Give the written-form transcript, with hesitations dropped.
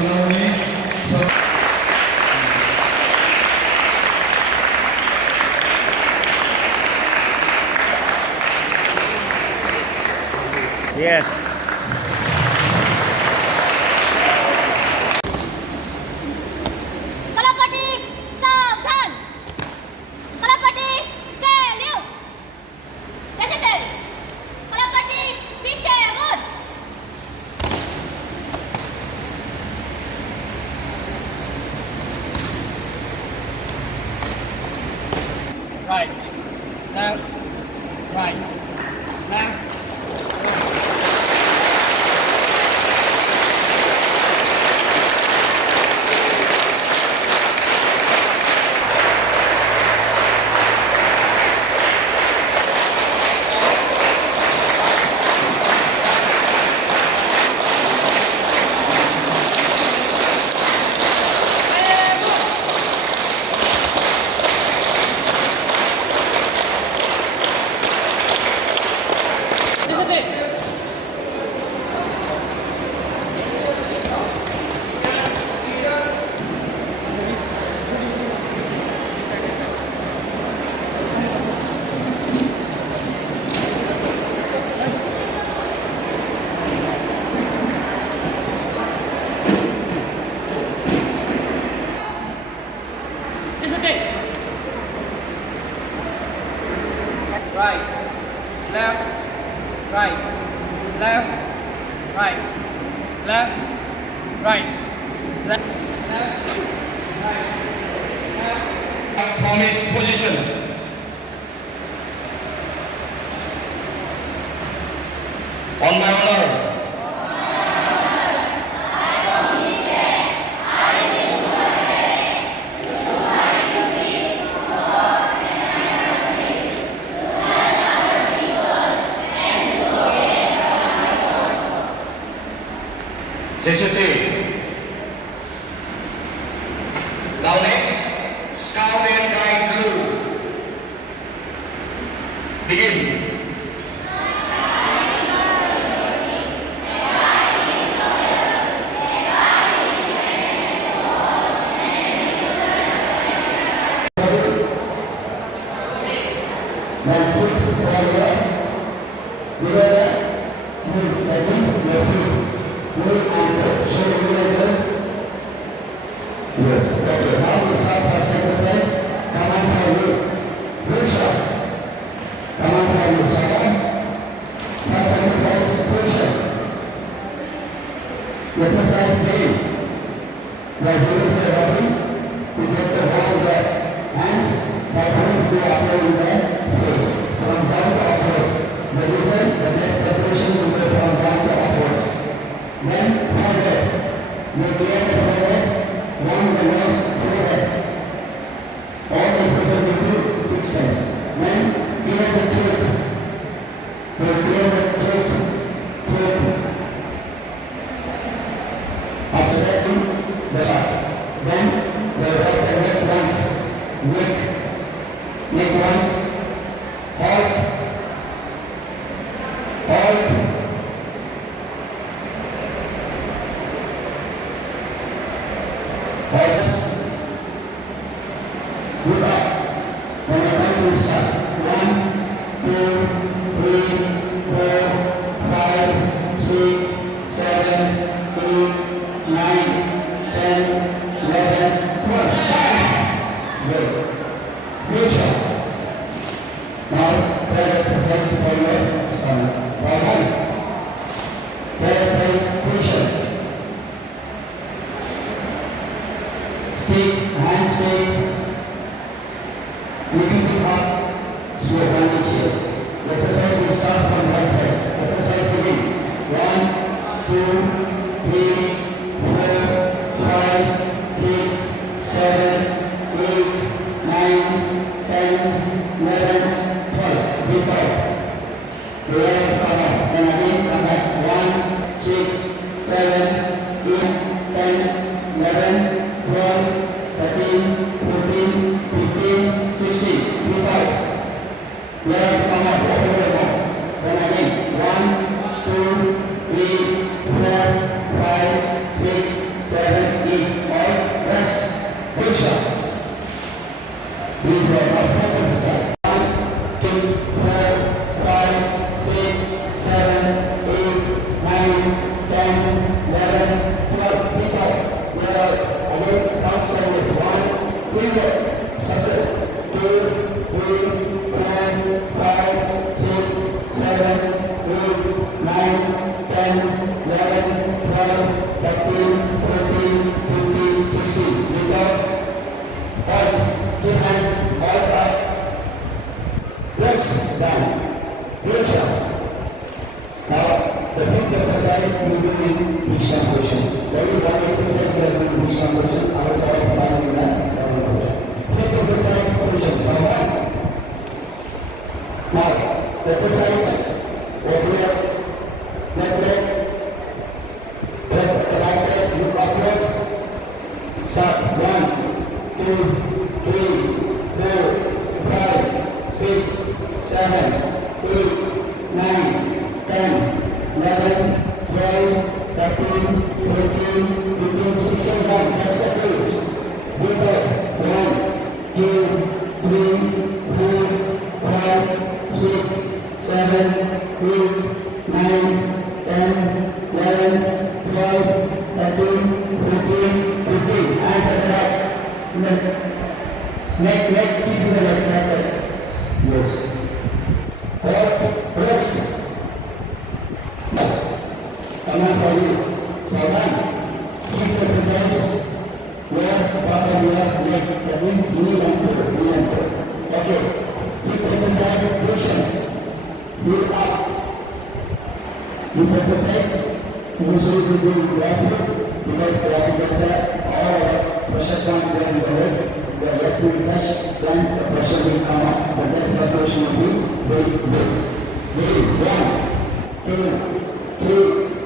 Sonauni. Yes. कलापति सावधान, कलापति salute, जैसे थे, कलापति पीछे मुड़। Right. Left. Right. Left. Right, left, right, left, right, left, right, left, left, right, left. Promise position. On my honor. Session. Now next, Scout and Guide Blue. Begin. Now 6 forward, mirror, move, that means your feet, move and show mirror. Yes, okay, now we start first exercise, come on for you, good shot, come on for you, Shara. First exercise, position, exercise begin, like you is a rubber, you get the ball of the hands, by coming to apply in the face, from down to upwards. The reason, the next separation will go from down to upwards. Then forward, you clear the forward, one the nose, forward. All exercise will do 6 times. Then clear the throat, you clear the throat. After that, the shot. Then you write the neck once, neck once, halt, halt, halt, good up. When the time will start, 1, 2, 3, 4, 5, 6, 7, 8, 9, 10, 11, 12. Nice. Good. Good job. Now, that exercise forward, forward. That exercise position. Stick, hand stick. Little bit up, slow one inches. Exercise will start from right side. Exercise begin. 1, 2, 3, 4, 5, 6, 7, 8, 9, 10, 11, 12. Breathe out. Breathe come out. And again come back. 1, 6, 7, 8, 10, 11, 12, 13, 14, 15, 16. Breathe out. Breathe come out. Open your mouth. Then again. 1, 2, 3, 4, 5, 6, 7, 4, 5, 6, 7, 8, 9, 10, 11, 12. People, we are again count seconds. 1, 3 more. Circle. 2, 3, 4, 5, 6, 7, 8, 9, 10, 11, 12, 13, 14, 15, 16. People, all. Keep hand, all up. Yes, done. Good job. Now, the fifth exercise we will do in Krishna position. Every one exercise we are doing in Krishna position, others are following in that seven position. Fifth exercise position, come on. Now, the exercise, open up, left leg, press the right side, look upwards. Start. 1, 2, 3, 4, 5, 6, 7, 8, 9, 10, 11, 12, 13, 14, 15, 16, 1. That's the pace. Good boy. 1, 2, 3, 4, 5, 6, 7, 8, 9, 10, 11, 12, 13, 14, 15. And to the right. Neck, keep to the left. That's it. Yes. Rest. Come on for you. So 1, 6 exercises. Where bottom left leg. That means knee and toe. Okay. 6 exercises. Cushion. Heel up. This exercise usually we do barefoot because we have to get that all our pressure points there in the legs. The left will touch, then the pressure will come up. The next circulation will be very good. 1, 2, 3,